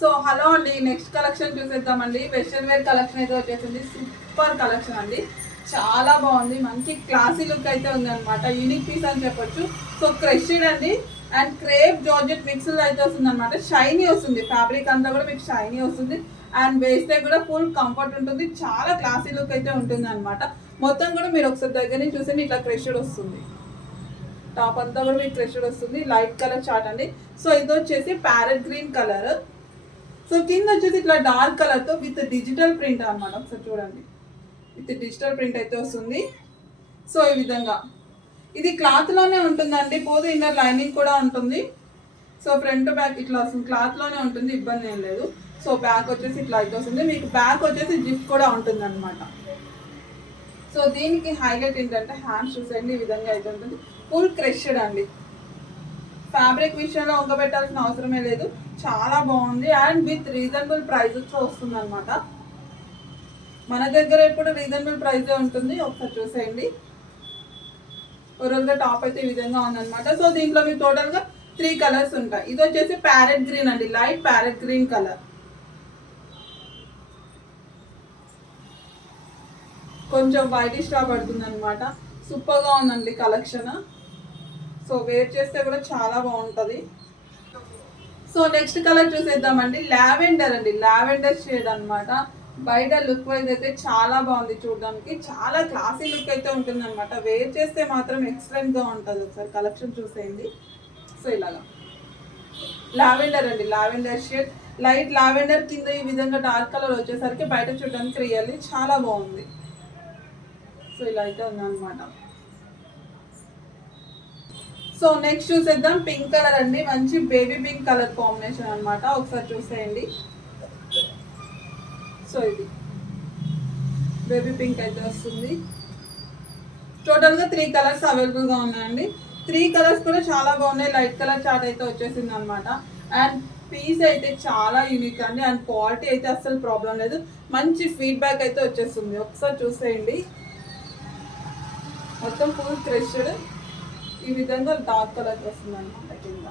So hello అండి, next collection చూసేద్దామండి. Western wear collection అయితే వచ్చేసింది. సూపర్ కలెక్షన్ అండి, చాలా బాగుంది. మంచి క్లాసీ లుక్ అయితే ఉంది అనమాట. యూనిక్ పీస్ అని చెప్పొచ్చు. సో క్రష్డ్ అండి అండ్ క్రేప్ జార్జెట్ మిక్స్లో అయితే వస్తుంది అనమాట. షైనీ వస్తుంది, ఫ్యాబ్రిక్ అంతా కూడా మీకు షైనీ వస్తుంది అండ్ వేస్తే కూడా ఫుల్ కంఫర్ట్ ఉంటుంది. చాలా క్లాసీ లుక్ అయితే ఉంటుంది అనమాట. మొత్తం కూడా మీరు ఒకసారి దగ్గర నుంచి చూసి ఇట్లా క్రష్డ్ వస్తుంది. టాప్ అంతా కూడా మీకు క్రష్డ్ వస్తుంది. లైట్ కలర్ చార్ట్ అండి. సో ఇది వచ్చేసి ప్యారెట్ గ్రీన్ కలర్. సో కింద వచ్చేసి ఇట్లా డార్క్ కలర్తో విత్ డిజిటల్ ప్రింట్ అనమాట. ఒకసారి చూడండి, విత్ డిజిటల్ ప్రింట్ అయితే వస్తుంది. సో ఈ విధంగా ఇది క్లాత్లోనే ఉంటుందండి, పోతే ఇన్నర్ లైనింగ్ కూడా ఉంటుంది. సో ఫ్రంట్ బ్యాక్ ఇట్లా వస్తుంది, క్లాత్లోనే ఉంటుంది, ఇబ్బంది ఏం లేదు. సో బ్యాక్ వచ్చేసి ఇట్లా అయితే వస్తుంది. మీకు బ్యాక్ వచ్చేసి జిప్ కూడా ఉంటుంది అనమాట. సో దీనికి హైలైట్ ఏంటంటే హ్యాండ్స్ చూసేయండి, ఈ విధంగా అయితే ఉంటుంది. ఫుల్ క్రష్డ్ అండి, ఫ్యాబ్రిక్ విషయంలో వంగబెట్టాల్సిన అవసరమే లేదు. చాలా బాగుంది అండ్ విత్ రీజనబుల్ ప్రైజెస్తో వస్తుంది అనమాట. మన దగ్గర ఎప్పుడు రీజనబుల్ ప్రైజే ఉంటుంది. ఒకసారి చూసేయండి. ఓవరాల్గా టాప్ అయితే ఈ విధంగా ఉందన్నమాట. సో దీంట్లో మీకు టోటల్గా 3 కలర్స్ ఉంటాయి. ఇది వచ్చేసి ప్యారెట్ గ్రీన్ అండి, లైట్ ప్యారెట్ గ్రీన్ కలర్. కొంచెం వైటిష్ గా పడుతుంది అనమాట. సూపర్గా ఉందండి కలెక్షన్. సో వేర్ చేస్తే కూడా చాలా బాగుంటుంది. సో నెక్స్ట్ కలర్ చూసేద్దామండి. లావెండర్ అండి, లావెండర్ షేడ్ అనమాట. బయట లుక్ వైజ్ అయితే చాలా బాగుంది, చూడడానికి చాలా క్లాసీ లుక్ అయితే ఉంటుంది అనమాట. వేర్ చేస్తే మాత్రం ఎక్సలెంట్గా ఉంటుంది. ఒకసారి కలెక్షన్ చూసేయండి. సో ఇలాగా లావెండర్ అండి, లావెండర్ షేడ్, లైట్ లావెండర్ కింద ఈ విధంగా డార్క్ కలర్ వచ్చేసరికి బయట చూడడానికి రియల్లీ చాలా బాగుంది. సో ఇలా అయితే ఉందన్నమాట. సో నెక్స్ట్ చూసేద్దాం పింక్ కలర్ అండి, మంచి బేబీ పింక్ కలర్ కాంబినేషన్ అనమాట. ఒకసారి చూసేయండి. సో ఇది బేబీ పింక్ అయితే వస్తుంది. టోటల్గా 3 కలర్స్ అవైలబుల్గా ఉన్నాయండి. 3 కలర్స్ కూడా చాలా బాగున్నాయి. లైట్ కలర్ చార్ట్ అయితే వచ్చేసింది అనమాట. అండ్ పీస్ అయితే చాలా యూనిక్ అండి అండ్ క్వాలిటీ అయితే అస్సలు ప్రాబ్లం లేదు. మంచి ఫీడ్బ్యాక్ అయితే వచ్చేస్తుంది. ఒకసారి చూసేయండి. మొత్తం ఫుల్ క్రష్డ్ ఈ విధంగా డార్క్ కలర్ వస్తుంది అనమాట కింద.